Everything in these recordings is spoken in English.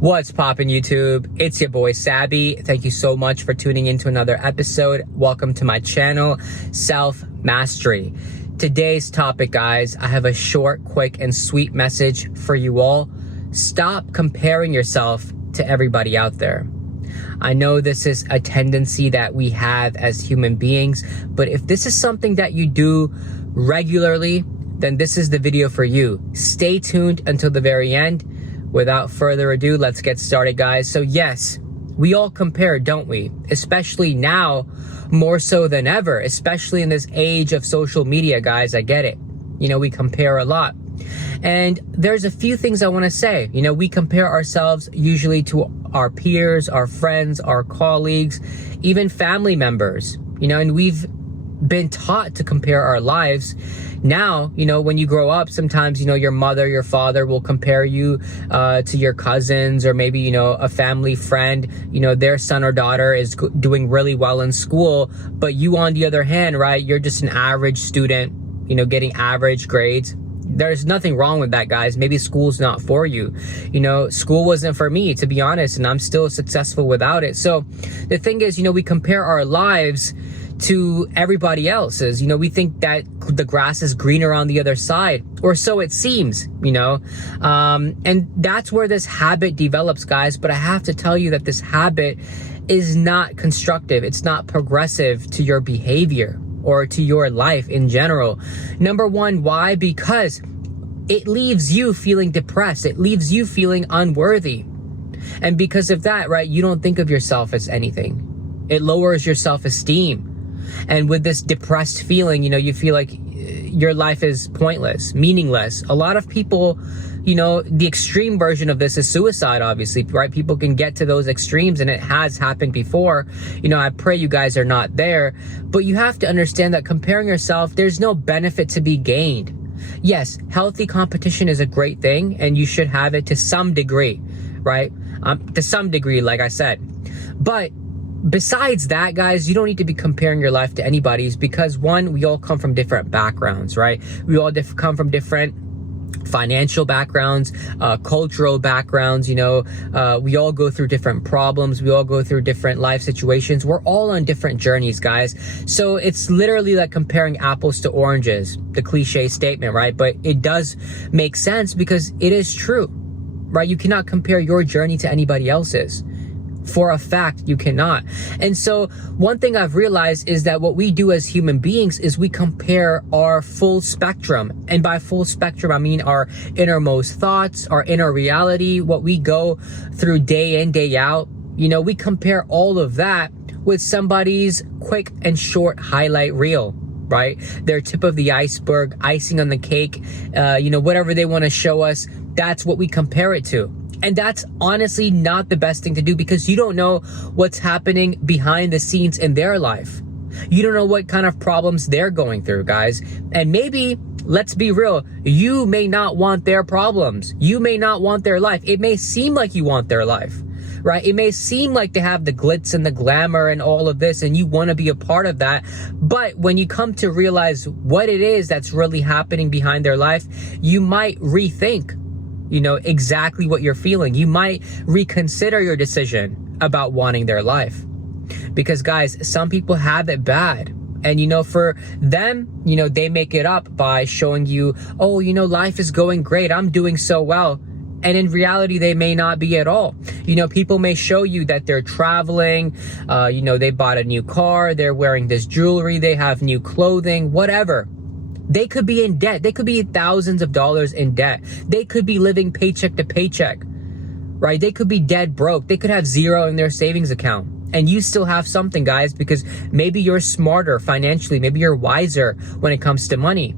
What's poppin' YouTube? It's your boy Sabby. Thank you so much for tuning into another episode. Welcome to my channel, Self Mastery. Today's topic, guys, I have a short, quick, and sweet message for you all. Stop comparing yourself to everybody out there. I know this is a tendency that we have as human beings, but if this is something that you do regularly, then this is the video for you. Stay tuned until the very end. Without further ado, let's get started, guys. So yes, we all compare, don't we? Especially now, more so than ever, especially in this age of social media, guys. I get it. We compare a lot. And there's a few things I want to say. We compare ourselves usually to our peers, our friends, our colleagues, even family members, and we've been taught to compare our lives. Now, when you grow up, sometimes, your mother, your father will compare you to your cousins, or maybe, a family friend, their son or daughter is doing really well in school, but you, on the other hand, right, you're just an average student, getting average grades. There's nothing wrong with that, guys. Maybe school's not for you. School wasn't for me, to be honest, and I'm still successful without it. So the thing is, we compare our lives to everybody else's. We think that the grass is greener on the other side, or so it seems, and that's where this habit develops, guys. But I have to tell you that this habit is not constructive. It's not progressive to your behavior or to your life in general. Number one, why? Because it leaves you feeling depressed. It leaves you feeling unworthy. And because of that, right, you don't think of yourself as anything. It lowers your self-esteem. And with this depressed feeling, you feel like your life is pointless, meaningless. A lot of people, the extreme version of this is suicide, obviously, right? People can get to those extremes, and it has happened before. I pray you guys are not there, but you have to understand that comparing yourself, there's no benefit to be gained. Yes, healthy competition is a great thing, and you should have it to some degree, right? To some degree, like I said. But besides that, guys, you don't need to be comparing your life to anybody's, because one, we all come from different backgrounds, right? We all come from different financial backgrounds, cultural backgrounds, we all go through different problems. We all go through different life situations. We're all on different journeys, guys. So it's literally like comparing apples to oranges, the cliche statement, right? But it does make sense because it is true, right? You cannot compare your journey to anybody else's. For a fact, you cannot. And so one thing I've realized is that what we do as human beings is we compare our full spectrum. And by full spectrum, I mean our innermost thoughts, our inner reality, what we go through day in, day out. We compare all of that with somebody's quick and short highlight reel, right? Their tip of the iceberg, icing on the cake, whatever they want to show us, that's what we compare it to. And that's honestly not the best thing to do, because you don't know what's happening behind the scenes in their life. You don't know what kind of problems they're going through, guys. And maybe, let's be real, you may not want their problems. You may not want their life. It may seem like you want their life, right? It may seem like they have the glitz and the glamour and all of this, and you want to be a part of that. But when you come to realize what it is that's really happening behind their life, you might rethink exactly what you're feeling. You might reconsider your decision about wanting their life. Because, guys, some people have it bad. And, for them, they make it up by showing you, oh, life is going great. I'm doing so well. And in reality, they may not be at all. People may show you that they're traveling, they bought a new car, they're wearing this jewelry, they have new clothing, whatever. They could be in debt. They could be thousands of dollars in debt. They could be living paycheck to paycheck, right? They could be dead broke. They could have zero in their savings account. And you still have something, guys, because maybe you're smarter financially. Maybe you're wiser when it comes to money.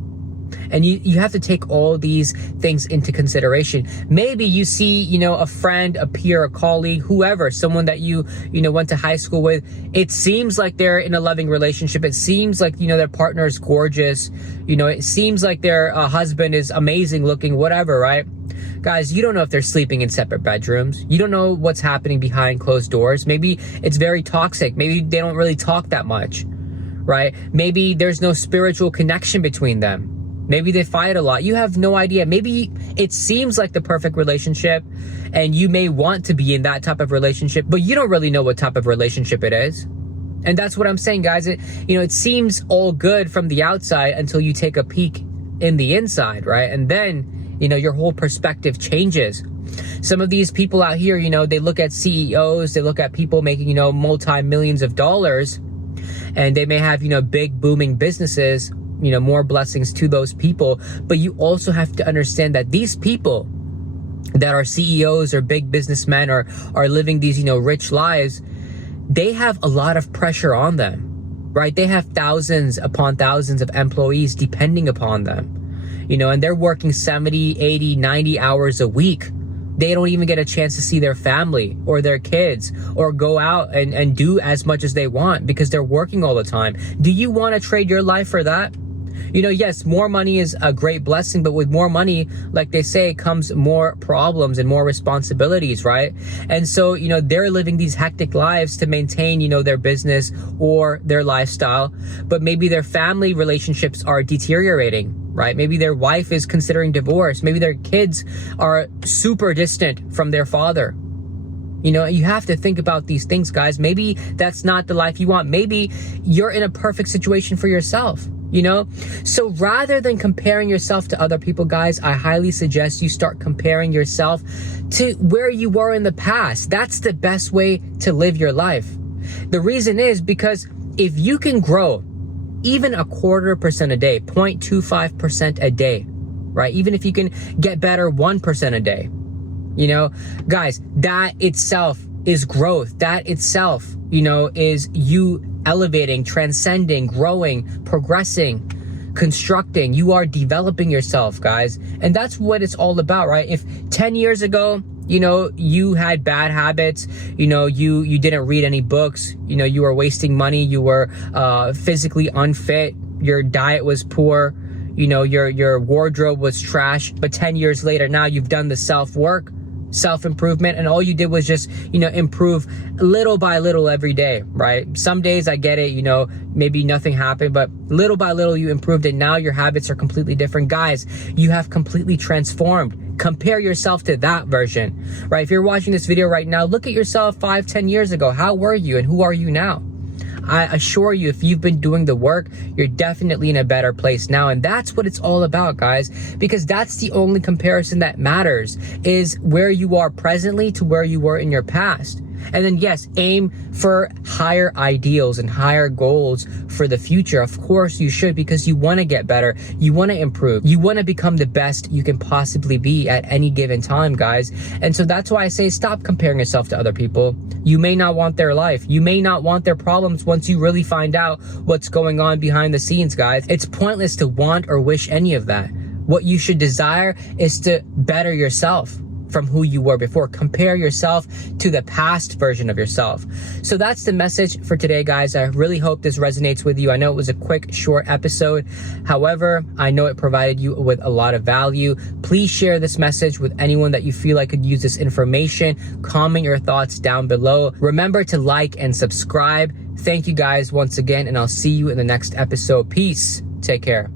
And you have to take all these things into consideration. Maybe you see, a friend, a peer, a colleague, whoever, someone that you went to high school with. It seems like they're in a loving relationship. It seems like, their partner is gorgeous. It seems like their husband is amazing looking, whatever, right? Guys, you don't know if they're sleeping in separate bedrooms. You don't know what's happening behind closed doors. Maybe it's very toxic. Maybe they don't really talk that much, right? Maybe there's no spiritual connection between them. Maybe they fight a lot. You have no idea. Maybe it seems like the perfect relationship and you may want to be in that type of relationship, but you don't really know what type of relationship it is. And that's what I'm saying, guys. It seems all good from the outside until you take a peek in the inside, right? And then, your whole perspective changes. Some of these people out here, they look at CEOs, they look at people making, multi-millions of dollars, and they may have, big booming businesses, more blessings to those people. But you also have to understand that these people that are CEOs or big businessmen or are living these, rich lives, they have a lot of pressure on them, right? They have thousands upon thousands of employees depending upon them, and they're working 70, 80, 90 hours a week. They don't even get a chance to see their family or their kids or go out and do as much as they want because they're working all the time. Do you want to trade your life for that? Yes, more money is a great blessing, but with more money, like they say, comes more problems and more responsibilities, right? And so, they're living these hectic lives to maintain, their business or their lifestyle, but maybe their family relationships are deteriorating, right? Maybe their wife is considering divorce. Maybe their kids are super distant from their father. You have to think about these things, guys. Maybe that's not the life you want. Maybe you're in a perfect situation for yourself. So rather than comparing yourself to other people, guys, I highly suggest you start comparing yourself to where you were in the past. That's the best way to live your life. The reason is because if you can grow even 0.25% a day, 0.25% a day, right? Even if you can get better 1% a day, guys, that itself is growth. That itself, is you elevating, transcending, growing, progressing, constructing. You are developing yourself, guys. And that's what it's all about, right? If 10 years ago, you had bad habits, you didn't read any books, you were wasting money, you were physically unfit, your diet was poor, your wardrobe was trash. But 10 years later, now you've done the self-work, self-improvement, and all you did was just, improve little by little every day, right? Some days I get it, maybe nothing happened, but little by little you improved and now your habits are completely different. Guys, you have completely transformed. Compare yourself to that version, right? If you're watching this video right now, look at yourself 5-10 years ago. How were you and who are you now? I assure you, if you've been doing the work, you're definitely in a better place now. And that's what it's all about, guys, because that's the only comparison that matters, is where you are presently to where you were in your past. And then, yes, aim for higher ideals and higher goals for the future. Of course you should, because you want to get better. You want to improve. You want to become the best you can possibly be at any given time, guys. And so that's why I say stop comparing yourself to other people. You may not want their life. You may not want their problems once you really find out what's going on behind the scenes, guys. It's pointless to want or wish any of that. What you should desire is to better yourself from who you were before. Compare yourself to the past version of yourself. So that's the message for today, guys. I really hope this resonates with you. I know it was a quick, short episode. However, I know it provided you with a lot of value. Please share this message with anyone that you feel like could use this information. Comment your thoughts down below. Remember to like and subscribe. Thank you guys once again, and I'll see you in the next episode. Peace. Take care.